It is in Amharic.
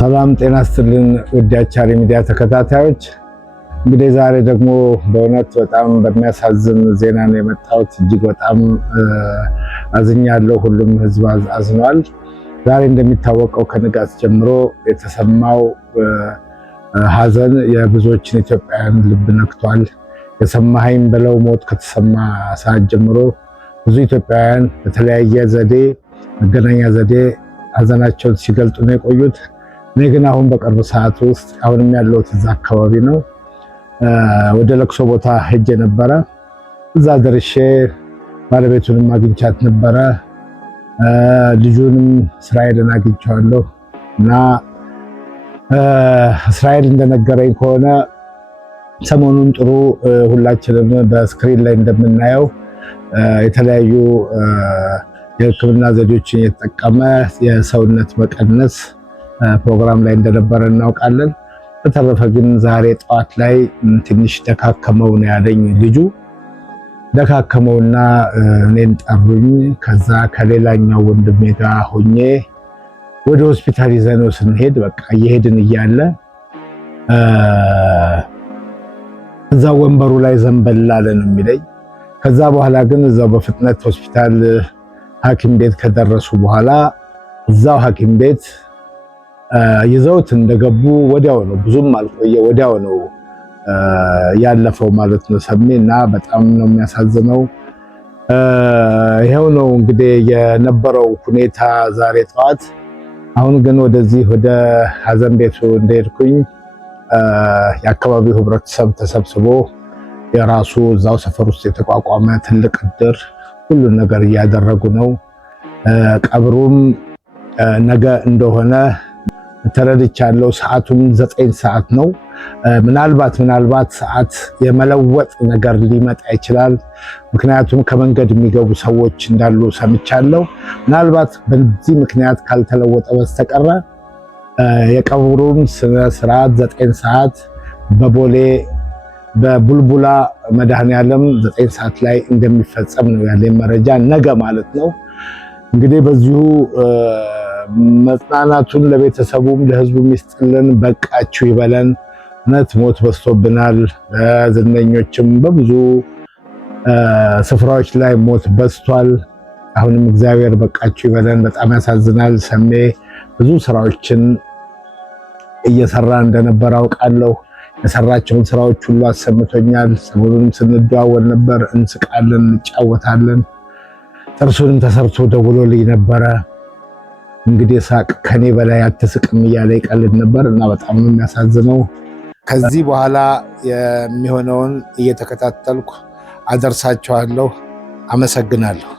ሰላም ጤና ይስጥልን ውድ የአቻሬ ሚዲያ ተከታታዮች፣ እንግዲህ ዛሬ ደግሞ በእውነት በጣም በሚያሳዝን ዜና ነው የመጣሁት። እጅግ በጣም አዝኛለሁ። ሁሉም ህዝብ አዝኗል። ዛሬ እንደሚታወቀው ከንጋት ጀምሮ የተሰማው ሀዘን የብዙዎችን ኢትዮጵያውያን ልብ ነክቷል። የሰማኸኝ በለው ሞት ከተሰማ ሰዓት ጀምሮ ብዙ ኢትዮጵያውያን በተለያየ ዘዴ መገናኛ ዘዴ ሀዘናቸውን ሲገልጡ ነው የቆዩት። እኔ ግን አሁን በቅርብ ሰዓት ውስጥ አሁንም ያለሁት እዛ አካባቢ ነው። ወደ ለቅሶ ቦታ ሄጄ ነበረ። እዛ ደርሼ ባለቤቱንም አግኝቻት ነበረ። ልጁንም እስራኤልን አግኝቼዋለሁ እና እስራኤል እንደነገረኝ ከሆነ ሰሞኑን ጥሩ ሁላችንም በስክሪን ላይ እንደምናየው የተለያዩ የሕክምና ዘዴዎችን የተጠቀመ የሰውነት መቀነስ ፕሮግራም ላይ እንደነበረ እናውቃለን። በተረፈ ግን ዛሬ ጠዋት ላይ ትንሽ ደካከመው ነው ያለኝ ልጁ። ደካከመውና እኔን ጠሩኝ። ከዛ ከሌላኛው ወንድሜ ጋር ሆኜ ወደ ሆስፒታል ይዘነው ስንሄድ በቃ እየሄድን እያለ እዛ ወንበሩ ላይ ዘንበል አለ ነው የሚለኝ። ከዛ በኋላ ግን እዛው በፍጥነት ሆስፒታል ሐኪም ቤት ከደረሱ በኋላ እዛው ሐኪም ቤት ይዘውት እንደገቡ ወዲያው ነው፣ ብዙም አልቆየ፣ ወዲያው ነው ያለፈው ማለት ነው ሰሜና። በጣም ነው የሚያሳዝነው። ይሄው ነው እንግዲህ የነበረው ሁኔታ ዛሬ ጠዋት። አሁን ግን ወደዚህ ወደ ሀዘን ቤቱ እንደሄድኩኝ የአካባቢው ህብረተሰብ ተሰብስቦ የራሱ እዛው ሰፈር ውስጥ የተቋቋመ ትልቅ እድር ሁሉን ነገር እያደረጉ ነው። ቀብሩም ነገ እንደሆነ ተረድቻለሁ። ሰዓቱም 9 ሰዓት ነው። ምናልባት ሰዓት የመለወጥ ነገር ሊመጣ ይችላል። ምክንያቱም ከመንገድ የሚገቡ ሰዎች እንዳሉ ሰምቻለሁ። ምናልባት በዚህ ምክንያት ካልተለወጠ በስተቀረ የቀብሩም ስነ ስርዓት 9 ሰዓት በቦሌ በቡልቡላ መድኃኔዓለም 9 ሰዓት ላይ እንደሚፈጸም ነው ያለኝ መረጃ፣ ነገ ማለት ነው። እንግዲህ በዚሁ መጽናናቱን ለቤተሰቡም ለህዝቡም ይስጥልን፣ በቃችሁ ይበለን። እውነት ሞት በዝቶብናል። ዝነኞችም በብዙ ስፍራዎች ላይ ሞት በዝቷል። አሁንም እግዚአብሔር በቃችሁ ይበለን። በጣም ያሳዝናል። ሰሜ ብዙ ስራዎችን እየሰራ እንደነበር አውቃለሁ። የሰራቸውን ስራዎች ሁሉ አሰምቶኛል። ሰሞኑንም ስንደዋወል ነበር፣ እንስቃለን፣ እንጫወታለን። ጥርሱንም ተሰርቶ ደውሎልኝ ነበረ። እንግዲህ ሳቅ ከኔ በላይ አትስቅም እያለ ይቀልድ ነበር እና በጣም ነው የሚያሳዝነው። ከዚህ በኋላ የሚሆነውን እየተከታተልኩ አደርሳችኋለሁ። አመሰግናለሁ።